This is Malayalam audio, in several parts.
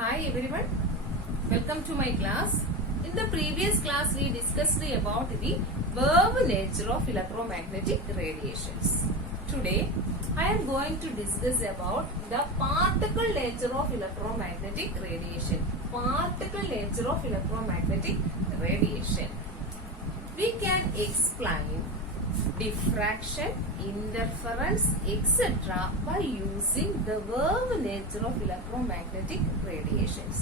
Hi everyone, welcome to my class. In the previous class we discussed about the wave nature of electromagnetic radiations. Today I am going to discuss about the particle nature of electromagnetic radiation. Particle nature of electromagnetic radiation. We can explain diffraction, interference, etc. by using the wave nature of electromagnetic radiations.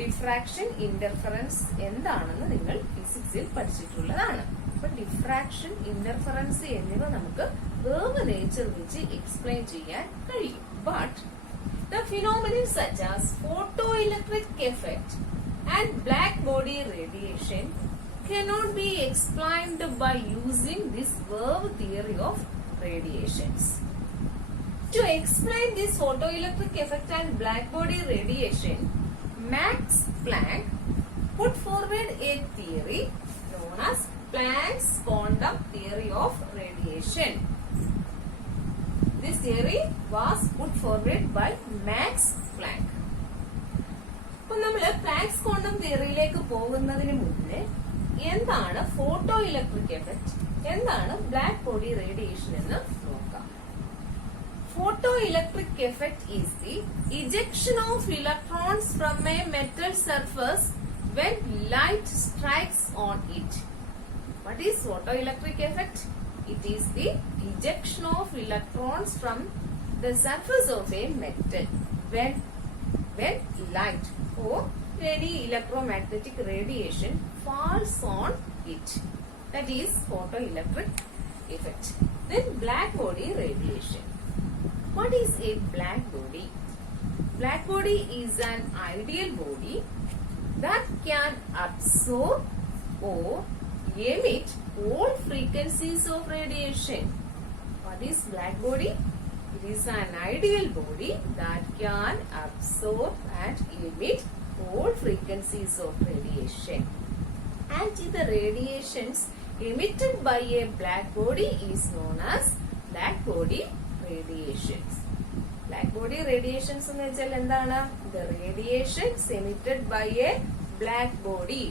Diffraction interference എന്താണെന്ന് നിങ്ങൾ ഫിസിക്സിൽ പഠിച്ചിട്ടുള്ളതാണ്. അപ്പൊ ഡിഫ്രാക്ഷൻ ഇന്റർഫറൻസ് എന്നിവ നമുക്ക് വേവ് നേച്ചർ വെച്ച് എക്സ്പ്ലെയിൻ ചെയ്യാൻ കഴിയും. But the phenomenon such as photo electric effect and black body radiation cannot be explained by using this wave theory of radiations. To explain this photoelectric effect and black body radiation, Max Planck put forward a theory known as Planck's quantum theory of radiation. This theory was put forward by Max Planck. അപ്പോൾ നമ്മൾ പ്ലാങ്ക്സ് ക്വാണ്ടം തിയറിയിലേക്ക് പോകുന്നതിന് മുന്നേ എന്താണ് ഫോട്ടോ ഇലക്ട്രിക് എഫക്ട്, എന്താണ് ബ്ലാക്ക് ബോഡി റേഡിയേഷൻ എന്ന് നോക്കാം. Photo electric effect is the ejection of electrons from a metal surface when light strikes on it. What is photo electric effect? It is the ejection of electrons from the surface of a metal when light or any electromagnetic radiation falls on it. That is photoelectric effect. Then black body radiation. What is a black body? Black body is an ideal body that can absorb or emit all frequencies of radiation. What is black body? It is an ideal body that can absorb and emit all frequencies of radiation. And the radiations emitted by a black body is known as black body radiations. Black body radiations എന്ന് വെച്ചാൽ എന്താണ്? The radiations emitted by a black body.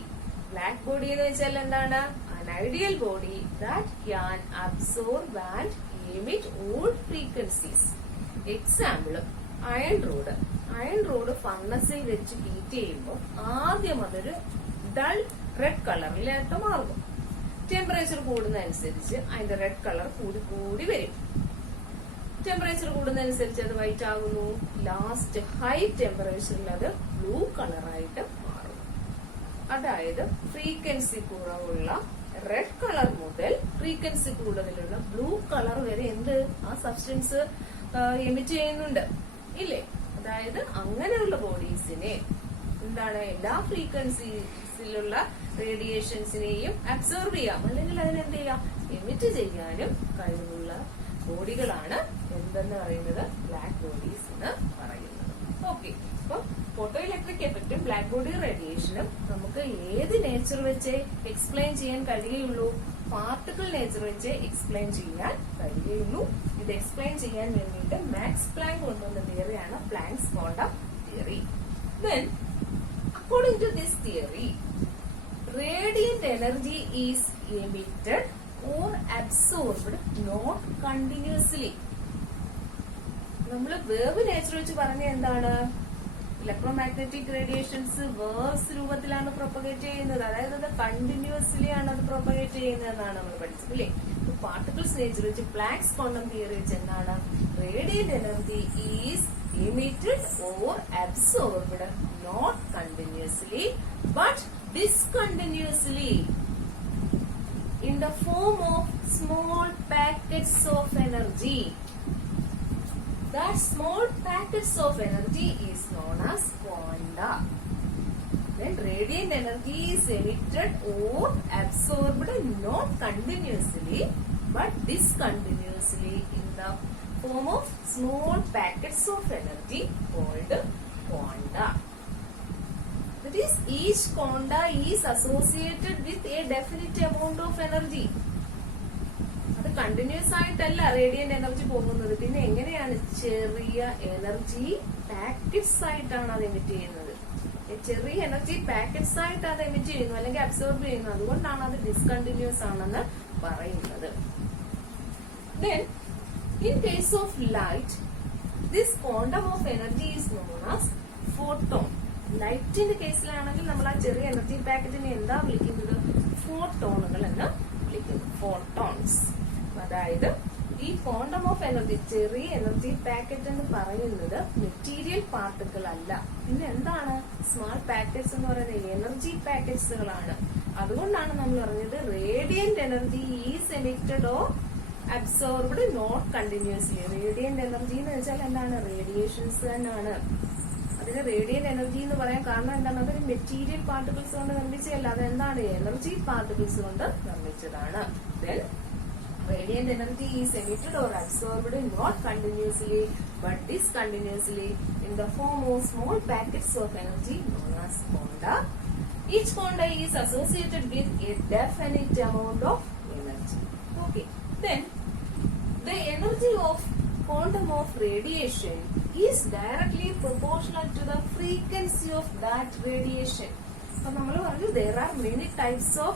Black body എന്ന് വെച്ചാൽ എന്താണ്? An ideal body that can absorb and emit all frequencies. Example, iron rod. Iron rod ഫർണസിൽ വെച്ച് ഹീറ്റ് ചെയ്യുമ്പോൾ ആദ്യം അതൊരു ഡൾ റെഡ് കളറിലായിട്ട് മാറുന്നു. ടെമ്പറേച്ചർ കൂടുന്നതനുസരിച്ച് അതിന്റെ റെഡ് കളർ കൂടി കൂടി വരും. ടെമ്പറേച്ചർ കൂടുന്നതനുസരിച്ച് അത് വൈറ്റ് ആകുന്നു. ലാസ്റ്റ് ഹൈ ടെമ്പറേച്ചറിൽ അത് ബ്ലൂ കളറായിട്ട് മാറും. അതായത് ഫ്രീക്വൻസി കുറവുള്ള റെഡ് കളർ മുതൽ ഫ്രീക്വൻസി കൂടുതലുള്ള ബ്ലൂ കളർ വരെ എന്ത് ആ സബ്സ്റ്റൻസ് എമിറ്റ് ചെയ്യുന്നുണ്ട് ഇല്ലേ? അതായത് അങ്ങനെയുള്ള ബോഡീസിനെ എന്താണ് എല്ലാ ഫ്രീക്വൻസിയിലുള്ള റേഡിയേഷൻസിനെയും അബ്സോർബ് ചെയ്യാം, അല്ലെങ്കിൽ അതിനെന്ത് ചെയ്യാം, എമിറ്റ് ചെയ്യാനും കഴിവുള്ള ബോഡികളാണ് എന്തെന്ന് പറയുന്നത് ബ്ലാക്ക് ബോഡീസ് എന്ന് പറയുന്നത്. ഓക്കെ, അപ്പൊ ഫോട്ടോ ഇലക്ട്രിക് എഫക്റ്റും ബ്ലാക്ക് ബോഡി റേഡിയേഷനും നമുക്ക് ഏത് നേച്ചർ വെച്ച് എക്സ്പ്ലെയിൻ ചെയ്യാൻ കഴിയുള്ളൂ? പാർട്ടിക്കിൾ നേച്ചർ വെച്ച് എക്സ്പ്ലെയിൻ ചെയ്യാൻ കഴിയുള്ളൂ. ഇത് എക്സ്പ്ലെയിൻ ചെയ്യാൻ വേണ്ടിയിട്ട് മാക്സ് പ്ലാങ്ക് കൊണ്ടുവന്ന തിയറിയാണ് Planck's quantum theory. Then, according to this theory, radiant energy is emitted or absorbed not continuously. നമ്മൾ വേവ് നേച്ചർ വെച്ച് പറഞ്ഞ എന്താണ്? ഇലക്ട്രോമാഗ്നറ്റിക് റേഡിയേഷൻസ് വേവ്സ് രൂപത്തിലാണ് പ്രൊപ്പഗേറ്റ് ചെയ്യുന്നത്, അതായത് അത് കണ്ടിന്യൂസ്ലി ആണ് അത് പ്രൊപ്പഗേറ്റ് ചെയ്യുന്നത് എന്നാണ് നമ്മൾ പഠിച്ചത് അല്ലേ? പാർട്ടിക്കിൾസ് നേച്ചർ വെച്ച് പ്ലാങ്ക്സ് ക്വാണ്ടം തിയറി വെച്ച് എന്താണ്? Radiant energy is emitted or absorbed not continuously but discontinuously in the form of small packets of energy. That small packets of energy is known as quanta. Then radiant energy is emitted or absorbed not continuously but discontinuously in the form of small packets of energy called quanta. That is, each quanta is associated with a definite amount of energy. അത് കണ്ടിന്യൂസ് ആയിട്ടല്ല റേഡിയന്റ് എനർജി പോകുന്നത്, പിന്നെ എങ്ങനെയാണ് ചെറിയ എനർജി പാക്കറ്റ്സ് ആയിട്ടാണ് അത് എമിറ്റ് ചെയ്യുന്നത്. ചെറിയ എനർജി പാക്കറ്റ്സ് ആയിട്ട് അത് എമിറ്റ് ചെയ്യുന്നു അല്ലെങ്കിൽ അബ്സോർബ് ചെയ്യുന്നു. അതുകൊണ്ടാണ് അത് ഡിസ്കണ്ടിന്യൂസ് ആണെന്ന് പറയുന്നത്. Then, in case of light, this quantum of energy is known as photon. ലൈറ്റിന്റെ കേസിലാണെങ്കിൽ നമ്മൾ ആ ചെറിയ എനർജി പാക്കറ്റിനെ എന്താ വിളിക്കുന്നത്? ഫോട്ടോണുകൾ എന്ന് വിളിക്കുന്നു. ഫോട്ടോൺസ്. അതായത് ഈ ക്വാണ്ടം ഓഫ് എനർജി, ചെറിയ എനർജി പാക്കറ്റ് എന്ന് പറയുന്നത് മെറ്റീരിയൽ പാർട്ടിക്കിൾ അല്ല. പിന്നെ എന്താണ്? സ്മാൾ പാക്കറ്റ്സ് എന്ന് പറയുന്നത് എനർജി പാക്കറ്റ്സുകളാണ്. അതുകൊണ്ടാണ് നമ്മൾ പറഞ്ഞത് radiant energy is emitted or absorbed not continuously. Radiant energy എന്ന് വെച്ചാൽ എന്താണ്? റേഡിയേഷൻസ് തന്നെയാണ്. അതിന് റേഡിയന്റ് എനർജി എന്ന് പറയാൻ കാരണം എന്താണ്? അതൊരു മെറ്റീരിയൽ പാർട്ടിക്കിൾസ് കൊണ്ട് നിർമ്മിച്ചതല്ല. അതെന്താണ്? എനർജി പാർട്ടിക്കിൾസ് കൊണ്ട് നിർമ്മിച്ചതാണ്. Then radiant energy is emitted or absorbed not continuously but discontinuously in the form of small packets of energy known as quanta. Each quanta is associated with a definite amount of energy. Okay. Then the energy of quantum of radiation is directly proportional to the frequency of that radiation. So നമ്മൾ പറഞ്ഞു there are many types of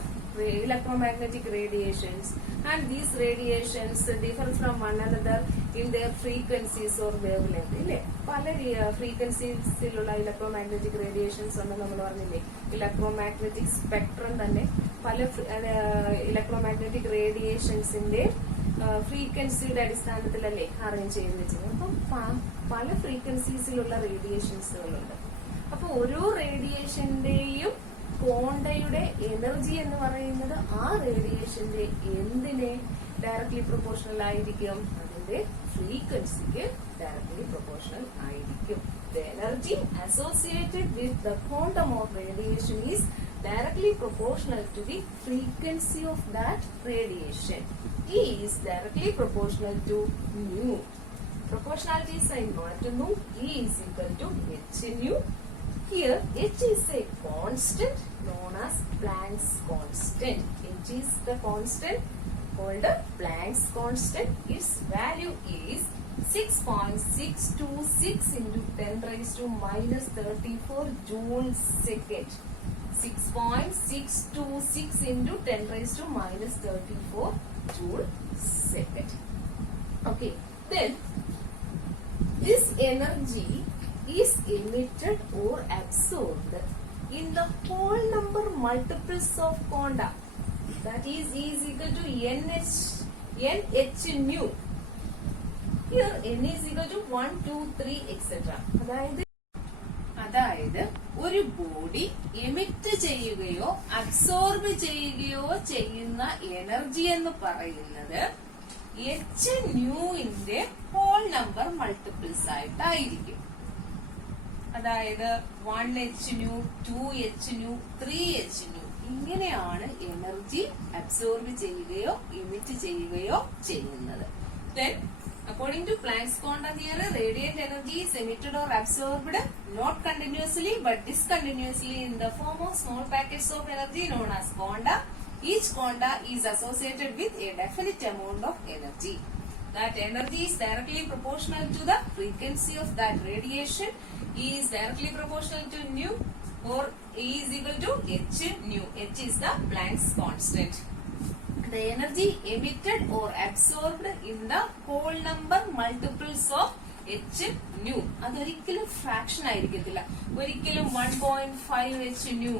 electromagnetic radiations and these radiations differ from one another in their frequencies or wavelength. ഇല്ലേ? പല ഫ്രീക്വൻസീസിലുള്ള ഇലക്ട്രോമാഗ്നറ്റിക് റേഡിയേഷൻസ് ഉണ്ട് നമ്മൾ പറഞ്ഞില്ലേ? ഇലക്ട്രോമാഗ്നറ്റിക് സ്പെക്ട്രം തന്നെ പല ഇലക്ട്രോമാഗ്നറ്റിക് റേഡിയേഷൻസിന്റെ ഫ്രീക്വൻസിയുടെ അടിസ്ഥാനത്തിലല്ലേ അറേഞ്ച് ചെയ്ത് വെച്ചത്. അപ്പം പല ഫ്രീക്വൻസീസിലുള്ള റേഡിയേഷൻസുകളുണ്ട്. അപ്പൊ ഓരോ റേഡിയേഷന്റെയും ക്വാണ്ടയുടെ എനർജി എന്ന് പറയുന്നത് ആ റേഡിയേഷന്റെ എന്തിനെ ഡയറക്ട്ലി പ്രൊപ്പോർഷണൽ ആയിരിക്കും? അതിന്റെ ഫ്രീക്വൻസിക്ക് ഡയറക്ട്ലി പ്രൊപ്പോർഷണൽ ആയിരിക്കും. The energy associated with the quantum of radiation is directly proportional to the frequency of that radiation. E is directly proportional to nu. Proportionality sign not to nu. E is equal to h nu. Here h is a constant known as Planck's constant. H is the constant called Planck's constant. Its value is 6.626 into 10 raised to minus 34 joule second. 6.626 into 10 raised to minus 34 joule second. Okay, then this energy is emitted or absorbed in the whole number multiples of quanta. That is equal to nh nu. Here n is equal to 1, 2, 3, etc. അതായത് ഒരു ബോഡി എമിറ്റ് ചെയ്യുകയോ അബ്സോർബ് ചെയ്യുകയോ ചെയ്യുന്ന എനർജി എന്ന് പറയുന്നത് എച്ച് ന്യൂവിന്റെ ഹോൾ നമ്പർ മൾട്ടിപ്പിൾസ് ആയിട്ടായിരിക്കും. അതായത് 1h nu, 2h nu, 3h nu ഇങ്ങനെയാണ് എനർജി അബ്സോർബ് ചെയ്യുകയോ എമിറ്റ് ചെയ്യുകയോ ചെയ്യുന്നത്. Then, according to Planck's quantum theory, radiant energy is emitted or absorbed not continuously but discontinuously in the form of small packets of energy known as quanta. Each quanta is associated with a definite amount of energy. That energy is directly proportional to the frequency of that radiation. E is directly proportional to nu, or E is equal to h nu. H is the Planck's constant. The energy emitted or absorbed in the whole number multiples of h nu. അതൊരിക്കലും ഫ്രാക്ഷൻ ആയിരിക്കത്തില്ല. ഒരിക്കലും 1.5 h nu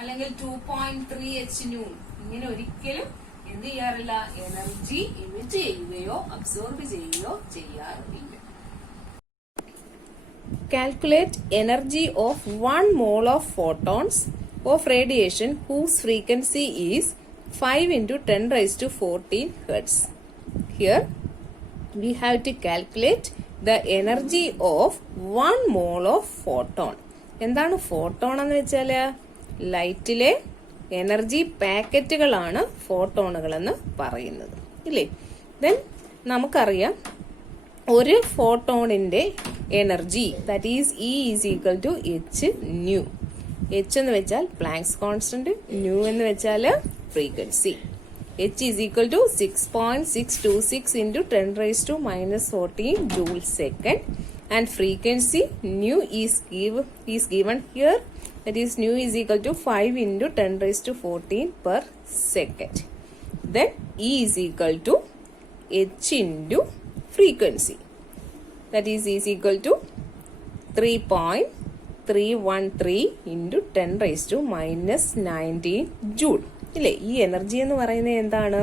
അല്ലെങ്കിൽ 2.3 h nu ഇങ്ങനെ ഒരിക്കലും എന്ത് ചെയ്യാറില്ല? എനർജി എമിറ്റ് ചെയ്യുകയോ അബ്സോർബ് ചെയ്യുകയോ ചെയ്യാറില്ല. Calculate energy of 1 mole of photons of radiation whose frequency is 5 into 10 raised to 14 hertz. Here we have to calculate the energy of 1 mole of photon. എന്താണ് ഫോട്ടോൺ എന്ന് വെച്ചാൽ ലൈറ്റിലെ എനർജി പാക്കറ്റുകളാണ് ഫോട്ടോണുകൾ എന്ന് പറയുന്നത്, ഇല്ലേ? ദെൻ നമുക്കറിയാം ഒരു ഫോട്ടോണിന്റെ energy that is E is equal to H nu. H എന്ന് വെച്ചാൽ പ്ലാങ്ക്സ് കോൺസ്റ്റന്റ്, ന്യൂ എന്ന് വെച്ചാൽ frequency. H is equal to 6.626 into 10 raised to minus 14 joule second. and frequency nu is given here, that is nu is equal to 5 into 10 raised to 14 per second. Then E is equal to h into frequency, that is equal to 3.313 into 10 raised to minus 19 joule. ഇല്ലേ, ഈ എനർജി എന്ന് പറയുന്നത് എന്താണ്?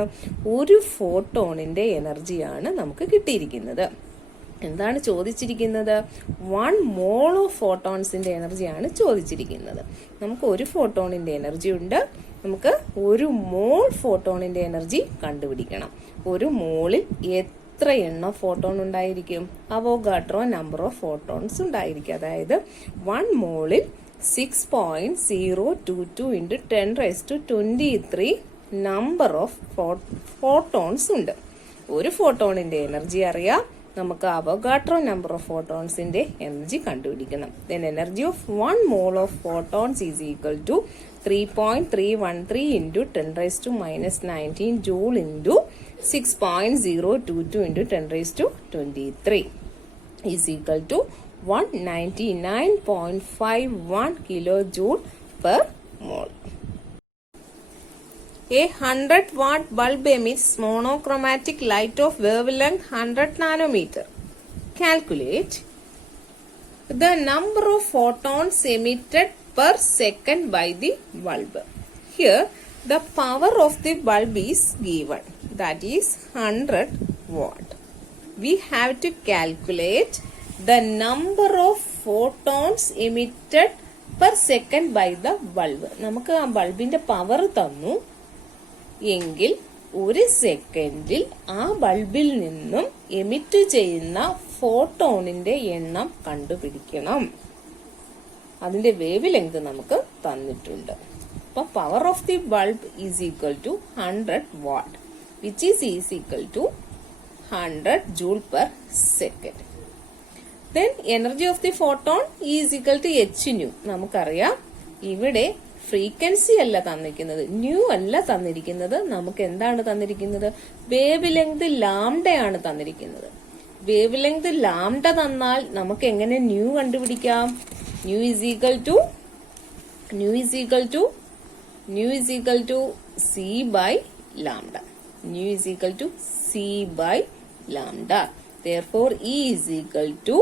ഒരു ഫോട്ടോണിന്റെ എനർജിയാണ് നമുക്ക് കിട്ടിയിരിക്കുന്നത്. എന്താണ് ചോദിച്ചിരിക്കുന്നത്? 1 മോൾ ഓഫ് ഫോട്ടോൺസിന്റെ എനർജിയാണ് ചോദിച്ചിരിക്കുന്നത്. നമുക്ക് ഒരു ഫോട്ടോണിന്റെ എനർജി ഉണ്ട്, നമുക്ക് ഒരു മോൾ ഫോട്ടോണിന്റെ എനർജി കണ്ടുപിടിക്കണം. ഒരു മോളിൽ എത്ര എണ്ണം ഫോട്ടോൺ ഉണ്ടായിരിക്കും? അവോഗാഡ്രോ നമ്പർ ഓഫ് ഫോട്ടോൺസ് ഉണ്ടായിരിക്കും. അതായത് 1 മോളിൽ 6.022 into 10 raised to 23 number of photons ഉണ്ട്. ഒരു ഫോട്ടോണിന്റെ എനർജി അറിയാം, നമുക്ക് അവോഗാഡ്രോ നമ്പർ ഓഫ് ഫോട്ടോൺസിന്റെ എനർജി കണ്ടുപിടിക്കണം. Then energy of 1 mole of photons is equal to 3.313 into 10 raised to minus 19 joule into 6.022 into 10 raised to 23 is equal to 199.51 kilojoule per mole. A 100 watt bulb emits monochromatic light of wavelength 100 nanometer. Calculate the number of photons emitted per second by the bulb. Here the power of the bulb is given, that is 100 watt. We have to calculate the number of photons emitted per second by the bulb. നമുക്ക് ആ ബൾബിന്റെ പവർ തന്നു എങ്കിൽ ഒരു സെക്കൻഡിൽ ആ ബൾബിൽ നിന്നും എമിറ്റ് ചെയ്യുന്ന ഫോട്ടോണിന്റെ എണ്ണം കണ്ടുപിടിക്കണം. അതിന്റെ വേവ് ലെങ്ത് നമുക്ക് തന്നിട്ടുണ്ട്. അപ്പൊ power of the bulb is equal to 100 watt, which is equal to 100 joule per second. Then energy of the photon is equal to h nu. നമുക്കറിയാം ഇവിടെ ഫ്രീക്വൻസി അല്ല തന്നിരിക്കുന്നത്, ന്യൂ അല്ല തന്നിരിക്കുന്നത്, നമുക്ക് എന്താണ് തന്നിരിക്കുന്നത്? വേവ് ലെങ്ത് ലാംഡയാണ് തന്നിരിക്കുന്നത്. വേവ് ലെങ്ത് ലാംഡ തന്നാൽ നമുക്ക് എങ്ങനെ ന്യൂ കണ്ടുപിടിക്കാം? New is equal to c by lambda. New is equal to c by lambda. Therefore E is equal to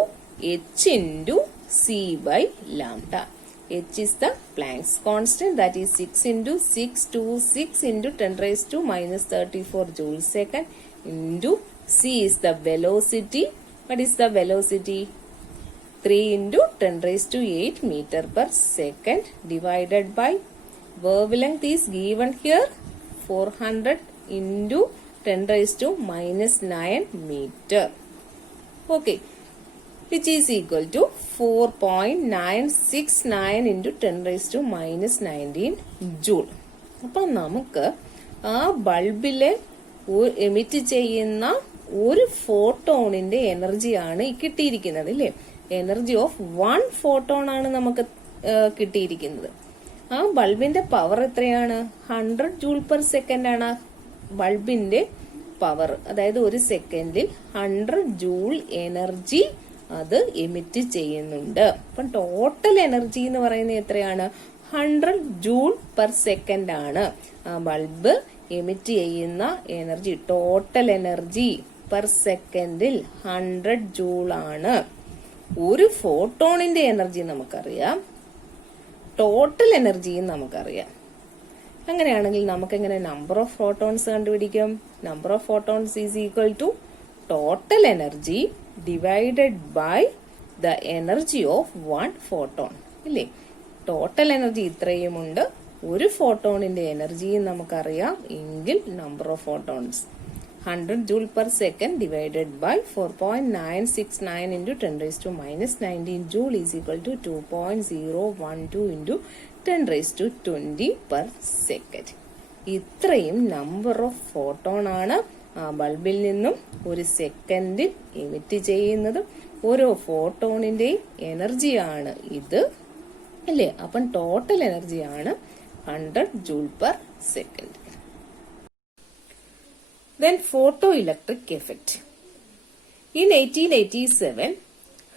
h into c by lambda. H is the Planck's constant, that is 6 into 626 into 10 raised to minus 34 joule second into c is the velocity. What is the velocity? 3 into 10 raised to 8 meter per second divided by wavelength is given here 400 into 10 raised to minus 9 meter. Okay, which is equal to 4.969 into 10 raised to minus 19 joule. അപ്പൊ നമുക്ക് ആ ബൾബിലെ എമിറ്റ് ചെയ്യുന്ന ഒരു ഫോട്ടോണിന്റെ എനർജിയാണ് കിട്ടിയിരിക്കുന്നത്, അല്ലേ? എനർജി ഓഫ് 1 ഫോട്ടോൺ ആണ് നമുക്ക് കിട്ടിയിരിക്കുന്നത്. ആ ബൾബിന്റെ പവർ എത്രയാണ്? 100 ജൂൾ പെർ സെക്കൻഡ് ആണ് ബൾബിന്റെ പവർ. അതായത് ഒരു സെക്കൻഡിൽ 100 ജൂൾ എനർജി അത് എമിറ്റ് ചെയ്യുന്നുണ്ട്. അപ്പം ടോട്ടൽ എനർജി എന്ന് പറയുന്നത് എത്രയാണ്? 100 ജൂൾ പെർ സെക്കൻഡ് ആണ്. ആ ബൾബ് എമിറ്റ് ചെയ്യുന്ന എനർജി, ടോട്ടൽ എനർജി പെർ സെക്കൻഡിൽ 100 ജൂൾ ആണ്. ഒരു ഫോട്ടോണിന്റെ എനർജി നമുക്കറിയാം, ടോട്ടൽ എനർജിയും നമുക്കറിയാം. അങ്ങനെയാണെങ്കിൽ നമുക്ക് എങ്ങനെ നമ്പർ ഓഫ് ഫോട്ടോൺസ് കണ്ടുപിടിക്കും? Number of photons is equal to total energy divided by the energy of 1 photon, ഇല്ലേ? ടോട്ടൽ എനർജി ഇത്രയുമുണ്ട്, ഒരു ഫോട്ടോണിന്റെ എനർജിയും നമുക്കറിയാം എങ്കിൽ number of photons 100 joule per second divided by 4.969 into 10 raised to minus 19 joule is equal to 2.012 into 10 raised to 20 per second. ഇത്രയും നമ്പർ ഓഫ് ഫോട്ടോൺ ആണ് ആ ബൾബിൽ നിന്നും ഒരു സെക്കൻഡിൽ എമിറ്റ് ചെയ്യുന്നത്. ഓരോ ഫോട്ടോണിന്റെയും എനർജിയാണ് ഇത്, അല്ലേ? അപ്പം ടോട്ടൽ എനർജിയാണ് 100 joule per second. Then photoelectric effect. In 1887,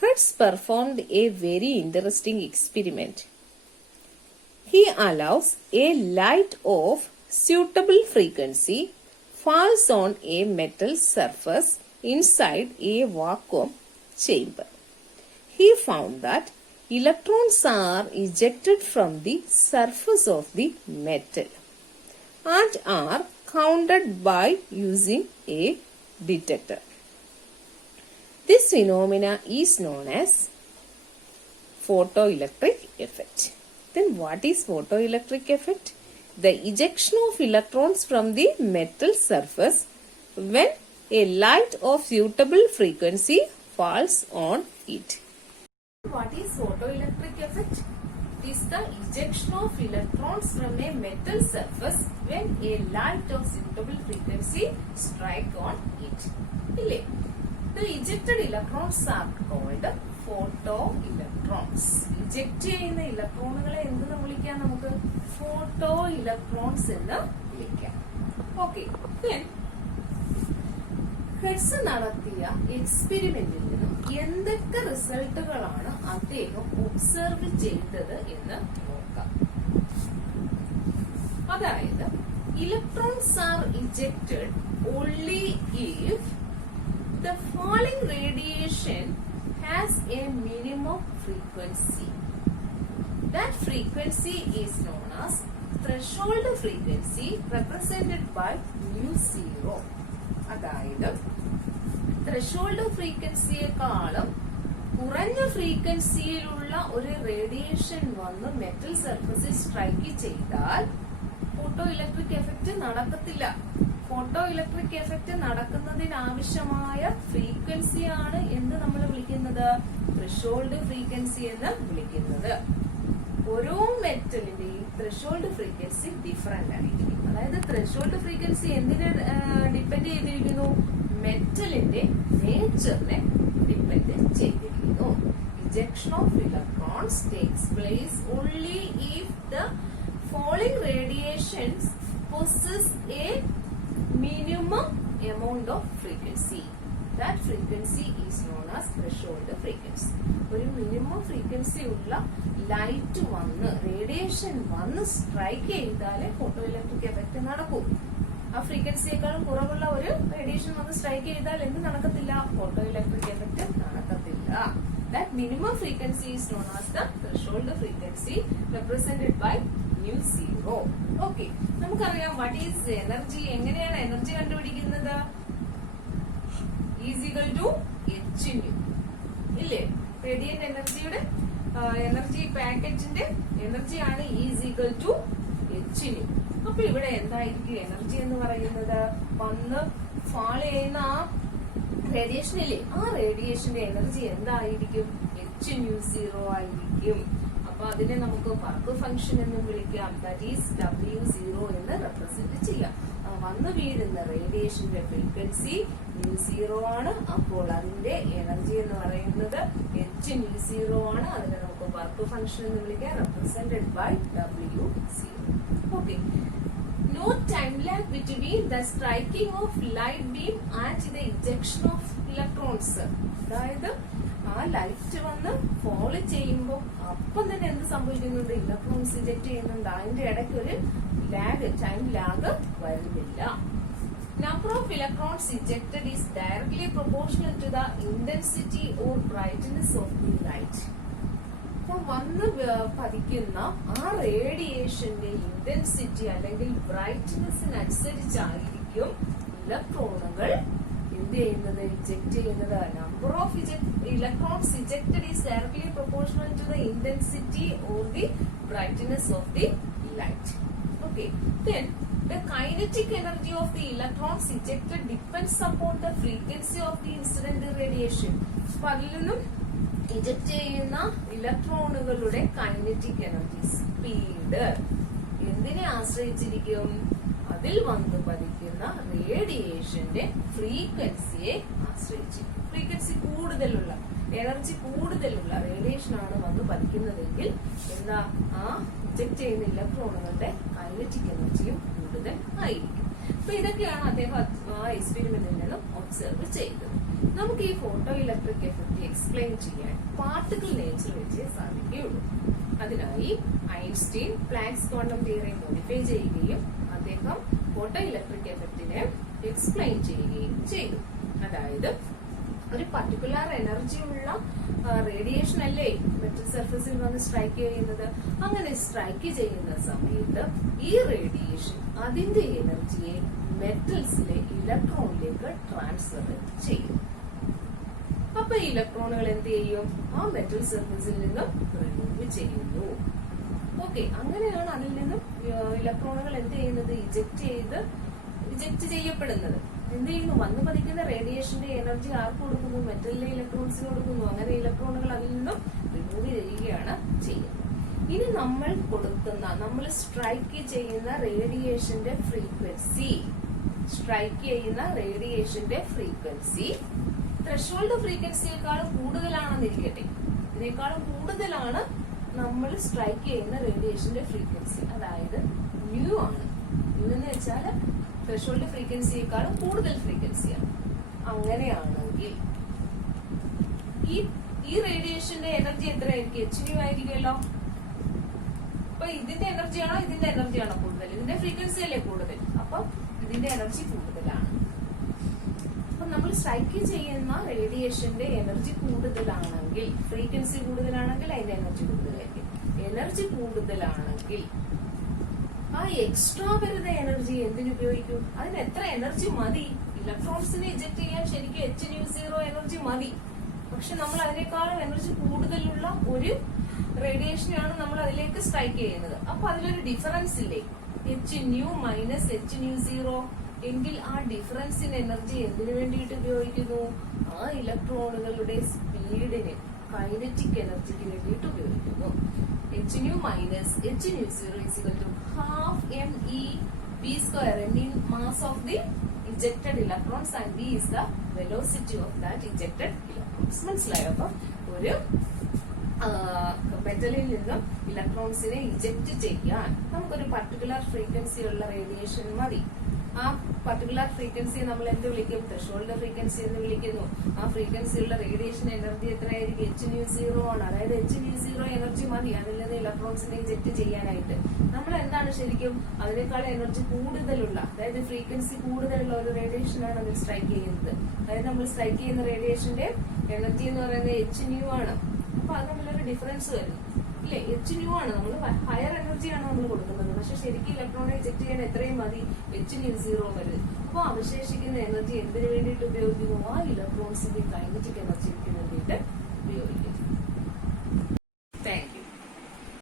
Hertz performed a very interesting experiment. He allows a light of suitable frequency falls on a metal surface inside a vacuum chamber. He found that electrons are ejected from the surface of the metal and are counted by using a detector. This phenomena is known as photoelectric effect. Then what is photoelectric effect? The ejection of electrons from the metal surface when a light of suitable frequency falls on it. What is photoelectric effect? It is the ejection of electrons from a metal surface when a light of suitable frequency strike on it. The ejected electrons are called photoelectrons. Eject ചെയ്യുന്ന ഇലക്ട്രോണുകളെ എന്തെന്ന് വിളിക്കാം? നമുക്ക് ഫോട്ടോ ഇലക്ട്രോൺസ് എന്ന് വിളിക്കാം. ഓക്കെ, ഹെർട്സ് നടത്തിയ എക്സ്പെരിമെന്റിൽ നിന്നും എന്തൊക്കെ റിസൾട്ടുകളാണ് അദ്ദേഹം ഒബ്സർവ് ചെയ്തത് എന്ന് നോക്കാം. അതായത് electrons are ejected only if the falling radiation has a minimum frequency. That frequency is known as threshold frequency represented by mu zero. അതായത് ത്രെഷോൾഡ് ഫ്രീക്വൻസിയെക്കാളും കുറഞ്ഞ ഫ്രീക്വൻസിയിലുള്ള ഒരു റേഡിയേഷൻ വന്ന് മെറ്റൽ സർഫസിൽ സ്ട്രൈക്ക് ചെയ്താൽ ഫോട്ടോ ഇലക്ട്രിക് എഫക്റ്റ് നടക്കത്തില്ല. ഫോട്ടോ ഇലക്ട്രിക് എഫക്റ്റ് നടക്കുന്നതിനാവശ്യമായ ഫ്രീക്വൻസിയാണ് എന്ന് നമ്മൾ വിളിക്കുന്നത് ത്രെഷോൾഡ് ഫ്രീക്വൻസി എന്ന് വിളിക്കുന്നത്. ഓരോ മെറ്റലിന്റെയും ത്രെഷോൾഡ് ഫ്രീക്വൻസി ഡിഫറെന്റ് ആയിരിക്കും. അതായത് ത്രെഷോൾഡ് ഫ്രീക്വൻസി എന്തിനെ ഡിപ്പെൻഡ് ചെയ്തിരിക്കുന്നു? മെറ്റലിന്റെ നേച്ചറിനെ ഡിപ്പെൻഡ് ചെയ്തിരിക്കുന്നു. Ejection of electrons takes place only if the falling radiations possess a minimum amount of frequency. That frequency is known as threshold frequency. ഒരു മിനിമം ഫ്രീക്വൻസി ഉള്ള ലൈറ്റ് വന്ന് റേഡിയേഷൻ വന്ന് സ്ട്രൈക്ക് ചെയ്താലേ ഫോട്ടോ ഇലക്ട്രിക് എഫക്ട് നടക്കൂ. ആ ഫ്രീക്വൻസിയേക്കാളും കുറവുള്ള ഒരു റേഡിയേഷൻ വന്ന് സ്ട്രൈക്ക് ചെയ്താൽ എന്ത് നടക്കത്തില്ല? ഫോട്ടോ ഇലക്ട്രിക് എഫക്ട് നടക്കത്തില്ല. That minimum frequency is known as the threshold frequency represented by mu zero. Okay, നമുക്കറിയാം വാട്ട് ഈസ് എനർജി. എങ്ങനെയാണ് എനർജി കണ്ടുപിടിക്കുന്നത്? Is equal to H nu ഇല്ലേ? റേഡിയന്റ് എനർജിയുടെ എനർജി പാക്കറ്റിന്റെ എനർജിയാണ് is equal to H nu. അപ്പൊ ഇവിടെ എന്തായിരിക്കും എനർജി എന്ന് പറയുന്നത്? വന്ന് ഫാൾ ചെയ്യുന്ന ആ റേഡിയേഷൻ ഇല്ലേ, ആ റേഡിയേഷന്റെ എനർജി എന്തായിരിക്കും? എച്ച് ന്യൂ സീറോ ആയിരിക്കും. അപ്പൊ അതിനെ നമുക്ക് വർക്ക് ഫംഗ്ഷൻ എന്നും വിളിക്കാം. ദാറ്റ് ഈസ് W0 എന്ന് റെപ്രസെന്റ് ചെയ്യാം. വന്നു വീഴുന്ന റേഡിയേഷന്റെ ഫ്രീക്വൻസി ന്യൂ0 ആണ്. അപ്പോൾ അതിന്റെ എനർജി എന്ന് പറയുന്നത് എച്ച് ന്യൂ0 ആണ്. അതിനെ നമുക്ക് വർക്ക് ഫംഗ്ഷൻ എന്ന് വിളിക്കാം, represented by W0. Okay, no time lag between the striking of light beam and the ejection of electrons. അതായത് ആ ലൈറ്റ് വന്ന് ഫോൾ ചെയ്യുമ്പോൾ അപ്പം തന്നെ എന്ത് സംഭവിക്കുന്നുണ്ട്? ഇലക്ട്രോൺസ് ഇജക്ട് ചെയ്യുന്നുണ്ട്. അതിന്റെ ഇടയ്ക്ക് ഒരു ടൈം ലാഗ് വരുന്നില്ല. Number of electrons ejected is directly proportional to the intensity or brightness of the light. അപ്പൊ വന്ന് പതിക്കുന്ന ആ റേഡിയേഷന്റെ ഇന്റൻസിറ്റി അല്ലെങ്കിൽ ബ്രൈറ്റ്നെസ്സിനനുസരിച്ചായിരിക്കും ഇലക്ട്രോണുകൾ എന്ത് ചെയ്യുന്നത്? ഇജക്ട് ചെയ്യുന്നത്. Number of electrons ejected is directly proportional to the intensity or the brightness of the light. Okay, then the kinetic energy of the electrons ejected depends upon the frequency of the incident radiation. അപ്പൊ അതിൽ നിന്നും ഇജക്ട് ചെയ്യുന്ന ഇലക്ട്രോണുകളുടെ കൈനറ്റിക് എനർജി സ്പീഡ് എന്തിനെ ആശ്രയിച്ചിരിക്കും? അതിൽ വന്ന് പതിക്കുന്ന റേഡിയേഷന്റെ ഫ്രീക്വൻസിയെ ആശ്രയിച്ചിരിക്കും. ഫ്രീക്വൻസി കൂടുതലുള്ള എനർജി കൂടുതലുള്ള റേഡിയേഷൻ ആണ് വന്ന് പതിക്കുന്നതെങ്കിൽ എന്താ? ആ ഇജക്ട് ചെയ്യുന്ന ഇലക്ട്രോണുകളുടെ കൈനറ്റിക് എനർജിയും കൂടുതൽ ആയിരിക്കും. അപ്പൊ ഇതൊക്കെയാണ് അദ്ദേഹം ആ എക്സ്പെരിമെന്റിൽ നിന്നും ഒബ്സർവ് ചെയ്തത്. നമുക്ക് ഈ ഫോട്ടോ ഇലക്ട്രിക് എഫക്ട് എക്സ്പ്ലെയിൻ ചെയ്യാൻ പാർട്ടിക്കിൾ നേച്ചർ വെച്ചേ സാധിക്കുകയുള്ളൂ. അതിനായി Einstein planks quantum theory modify ചെയ്യുകയും അദ്ദേഹം ഫോട്ടോ ഇലക്ട്രിക് എഫക്റ്റിനെ എക്സ്പ്ലെയിൻ ചെയ്യുകയും ചെയ്തു. അതായത് ഒരു പർട്ടിക്കുലർ എനർജി ഉള്ള റേഡിയേഷൻ അല്ലേ മെറ്റൽ സർഫസിൽ വന്ന് സ്ട്രൈക്ക് ചെയ്യുന്നത്. അങ്ങനെ സ്ട്രൈക്ക് ചെയ്യുന്ന സമയത്ത് ഈ റേഡിയേഷൻ അതിന്റെ എനർജിയെ മെറ്റൽസിലെ ഇലക്ട്രോണിലേക്ക് ട്രാൻസ്ഫർ ചെയ്യും. അപ്പൊ ഇലക്ട്രോണുകൾ എന്ത് ചെയ്യും? ആ മെറ്റൽ സർഫസിൽ നിന്നും റിമൂവ് ചെയ്യുന്നു. ഓക്കെ, അങ്ങനെയാണ് അതിൽ നിന്നും ഇലക്ട്രോണുകൾ എന്ത് ചെയ്യുന്നത്? ഇജക്ട് ചെയ്യപ്പെടുന്നത്. എന്ത് ചെയ്യുന്നു? വന്നു പതിക്കുന്ന റേഡിയേഷന്റെ എനർജി ആർക്ക് കൊടുക്കുന്നു? മെറ്റലിലെ ഇലക്ട്രോൺസിന് കൊടുക്കുന്നു. അങ്ങനെ ഇലക്ട്രോണുകൾ അതിൽ നിന്നും റിമൂവ് ചെയ്യുകയാണ് ചെയ്യുന്നത്. ഇനി നമ്മൾ സ്ട്രൈക്ക് ചെയ്യുന്ന റേഡിയേഷന്റെ ഫ്രീക്വൻസി ത്രെഷോൾഡ് ഫ്രീക്വൻസിയേക്കാളും കൂടുതലാണെന്നിരിക്കട്ടെ. ഇതിനേക്കാളും കൂടുതലാണ് നമ്മൾ സ്ട്രൈക്ക് ചെയ്യുന്ന റേഡിയേഷന്റെ ഫ്രീക്വൻസി. അതായത് ന്യൂ ആണ്. ന്യൂ എന്ന് വെച്ചാൽ ത്രെഷോൾഡ് ഫ്രീക്വൻസിയേക്കാളും കൂടുതൽ ഫ്രീക്വൻസിയാണ്. അങ്ങനെയാണെങ്കിൽ ഈ റേഡിയേഷന്റെ എനർജി എത്രയായിരിക്കും? എച്ച് ന്യൂ ആയിരിക്കുമല്ലോ. അപ്പൊ ഇതിന്റെ എനർജിയാണോ കൂടുതൽ? ഇതിന്റെ ഫ്രീക്വൻസി അല്ലേ കൂടുതൽ? അപ്പൊ ഇതിന്റെ എനർജി കൂടുതലാണ്. അപ്പൊ നമ്മൾ സ്ട്രൈക്ക് ചെയ്യുന്ന റേഡിയേഷന്റെ എനർജി കൂടുതലാണെങ്കിൽ, ഫ്രീക്വൻസി കൂടുതലാണെങ്കിൽ അതിന്റെ എനർജി കൂടുതലായിരിക്കും. എനർജി കൂടുതലാണെങ്കിൽ ആ എക്സ്ട്രാ വരുന്ന എനർജി എന്തിനുപയോഗിക്കും? അതിന് എത്ര എനർജി മതി? ഇലക്ട്രോൺസിനെ ഇജക്ട് ചെയ്യാൻ ശരിക്കും H0 എനർജി മതി. പക്ഷെ നമ്മൾ അതിനേക്കാളും എനർജി കൂടുതലുള്ള ഒരു റേഡിയേഷനാണ് നമ്മൾ അതിലേക്ക് സ്ട്രൈക്ക് ചെയ്യുന്നത്. അപ്പൊ അതിലൊരു ഡിഫറൻസ് ഇല്ലേ? H0 H0 എങ്കിൽ ആ ഡിഫറൻസിന് എനർജി എന്തിനു വേണ്ടിയിട്ട് ഉപയോഗിക്കുന്നു? ആ ഇലക്ട്രോണുകളുടെ സ്പീഡിന്, കൈനറ്റിക് എനർജിക്ക് വേണ്ടിയിട്ട് ഉപയോഗിക്കുന്നു. H0 H0 is equal to half mE_v². m is mass of the ejected electrons and v is the velocity of that ejected electrons. മനസ്സിലായോ? അപ്പൊ ഒരു മെറ്റലിൽ നിന്നും ഇലക്ട്രോൺസിനെ ഇജക്ട് ചെയ്യാൻ നമുക്കൊരു പർട്ടിക്കുലർ ഫ്രീക്വൻസി ഉള്ള റേഡിയേഷൻ മതി. ആ പർട്ടിക്കുലർ ഫ്രീക്വൻസിയെ നമ്മൾ എന്ത് വിളിക്കും? ത്രെഷോൾഡ് ഫ്രീക്വൻസി എന്ന് വിളിക്കുന്നു. ആ ഫ്രീക്വൻസിയുള്ള റേഡിയേഷൻ എനർജി എത്രയായിരിക്കും? H0 ആണ്. അതായത് H0 എനർജി മതി അതിൽ നിന്ന് ഇലക്ട്രോൺസിനെ ഇജക്ട് ചെയ്യാനായിട്ട്. നമ്മൾ എന്താണ് ശരിക്കും അതിനേക്കാൾ എനർജി കൂടുതലുള്ള, അതായത് ഫ്രീക്വൻസി കൂടുതലുള്ള ഒരു റേഡിയേഷൻ ആണ് അതിൽ സ്ട്രൈക്ക് ചെയ്യുന്നത്. അതായത് നമ്മൾ സ്ട്രൈക്ക് ചെയ്യുന്ന റേഡിയേഷന്റെ എനർജി എന്ന് പറയുന്നത് H ആണ്. അപ്പൊ അത് തമ്മിലൊരു ഡിഫറൻസ് വരുന്നു ഇല്ലേ? H ആണ്. നമ്മൾ ഹയർ എനർജിയാണ് നമ്മൾ കൊടുക്കുന്നത്. പക്ഷെ ശരിക്കും ഇലക്ട്രോണെ ഇജക്ട് ചെയ്യാൻ എത്രയും മതി? H0 വരുന്നത്. അപ്പൊ അവശേഷിക്കുന്ന എനർജി എന്തിനു വേണ്ടിയിട്ട് ഉപയോഗിക്കുന്നു? ആ ഇലക്ട്രോൺസിന്റെ കൈനറ്റിക് എനർജിക്ക് വേണ്ടിയിട്ട് ഉപയോഗിക്കുന്നു.